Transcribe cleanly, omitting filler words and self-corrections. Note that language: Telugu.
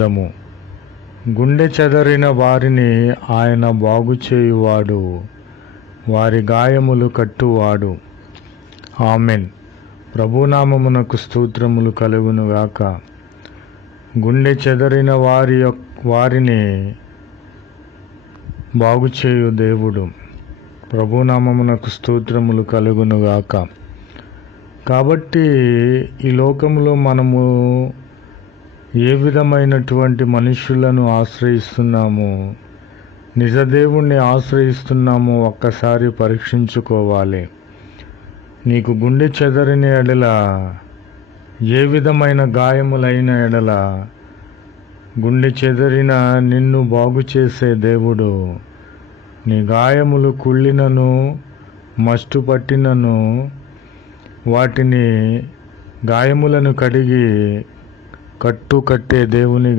దము. గుండె చెదరిన వారిని ఆయన బాగుచేయువాడు, వారి గాయములు కట్టువాడు. ఆమెన్. ప్రభునామమునకు స్తోత్రములు కలుగునుగాక. గుండె చెదరిన వారిని బాగుచేయు దేవుడు. ప్రభునామమునకు స్తోత్రములు కలుగునుగాక. కాబట్టి ఈ లోకంలో మనము ఏ విధమైనటువంటి మనుషులను ఆశ్రయిస్తున్నాము, నిజదేవుణ్ణి ఆశ్రయిస్తున్నామో ఒక్కసారి పరీక్షించుకోవాలి. నీకు గుండె చెదరిన ఎడల, ఏ విధమైన గాయములైన ఎడల, గుండె చెదరిన నిన్ను బాగు చేసే దేవుడు నీ గాయములు కుళ్ళినను మస్టు పట్టినను వాటిని గాయములను కడిగి కట్టే దేవునిగా